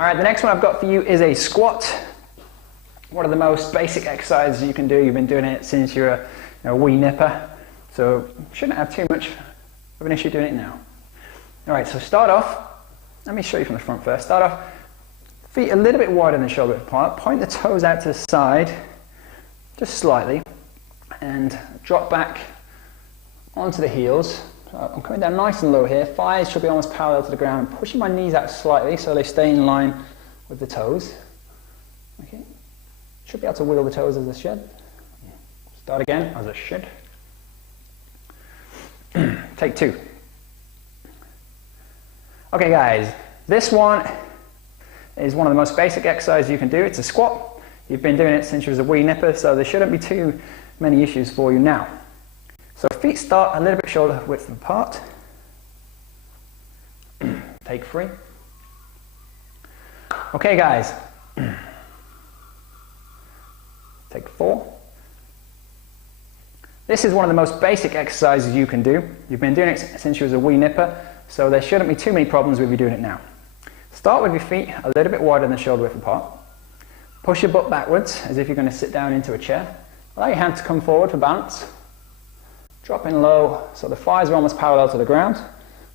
All right, the next one I've got for you is a squat. One of the most basic exercises you can do. You've been doing it since you're a wee nipper, so you shouldn't have too much of an issue doing it now. All right, so start off, let me show you from the front first. Start off, feet a little bit wider than shoulder width apart. Point the toes out to the side, just slightly, and drop back onto the heels. So I'm coming down nice and low here. Thighs should be almost parallel to the ground. I'm pushing my knees out slightly so they stay in line with the toes. Okay. Should be able to wiggle the toes as I should. Start again as I should. Take two. Okay guys, this one is one of the most basic exercises you can do. It's a squat. You've been doing it since you was a wee nipper, so there shouldn't be too many issues for you now. So feet start a little bit shoulder width apart. Take three. Okay guys. Take four. This is one of the most basic exercises you can do. You've been doing it since you was a wee nipper, so there shouldn't be too many problems with you doing it now. Start with your feet a little bit wider than shoulder width apart. Push your butt backwards as if you're going to sit down into a chair. Allow your hand to come forward for balance. Drop in low so the thighs are almost parallel to the ground.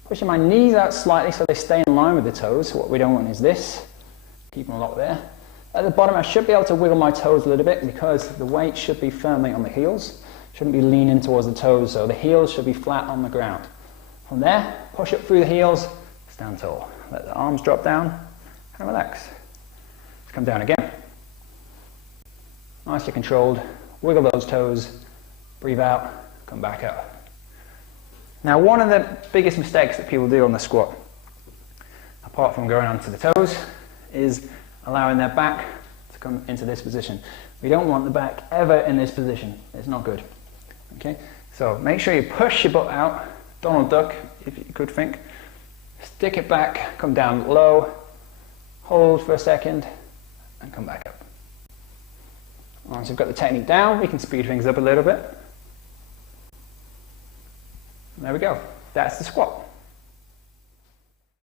Pushing my knees out slightly so they stay in line with the toes. What we don't want is this. Keep them locked there. At the bottom I should be able to wiggle my toes a little bit because the weight should be firmly on the heels. Shouldn't be leaning towards the toes, so the heels should be flat on the ground. From there, push up through the heels, stand tall. Let the arms drop down and relax. Let's come down again. Nicely controlled. Wiggle those toes, breathe out, come back up. Now one of the biggest mistakes that people do on the squat, apart from going onto the toes, is allowing their back to come into this position. We don't want the back ever in this position. It's not good. Okay? So make sure you push your butt out, Donald Duck, if you could think. Stick it back, come down low, hold for a second, and come back up. Once you've got the technique down, we can speed things up a little bit. There we go. That's the squat.